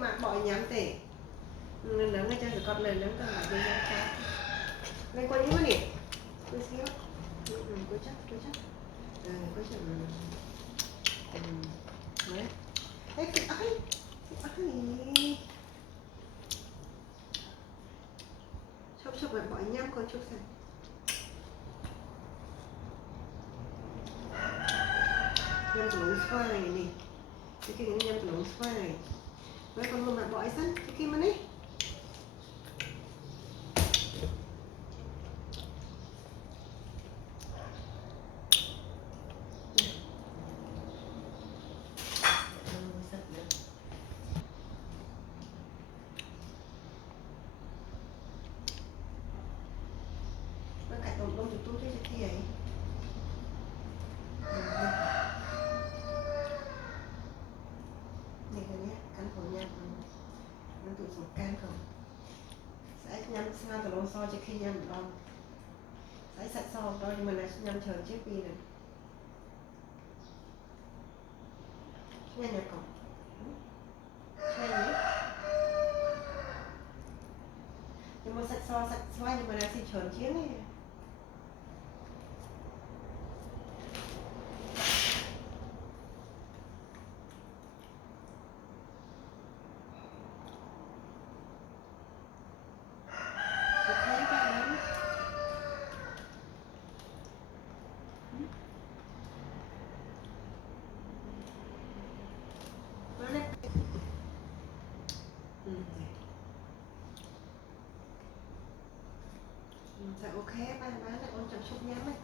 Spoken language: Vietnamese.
mà bỏ nhắm tệ nắng ngay cho con này nắng cần phải đi nhắm cá lên qua những cái nè tôi xíu tôi chắc có chắc đấy ấy cái ấy chốc lại bỏ nhắm con chốc xem nhâm lủng xoài này cái kia nhâm lủng xoài với con hôm mà bỏ sẵn cái kia mà đấy cạnh đồng đông chúng tôi cái kia ấy này cái nhé cắn khẩu nhâm nó tụi dùng can khẩu sẽ nhâm sang từ lông so trước khi nhâm đòn sẽ sạch so đó nhưng mà là nhâm chờ trước đi này nghe nhạc cổng nghe nhé nhưng mà sạch so sạch xoay nhưng mà là xin chờ chiến này dạ ok, ba là ôn chăm sóc nhắm ấy.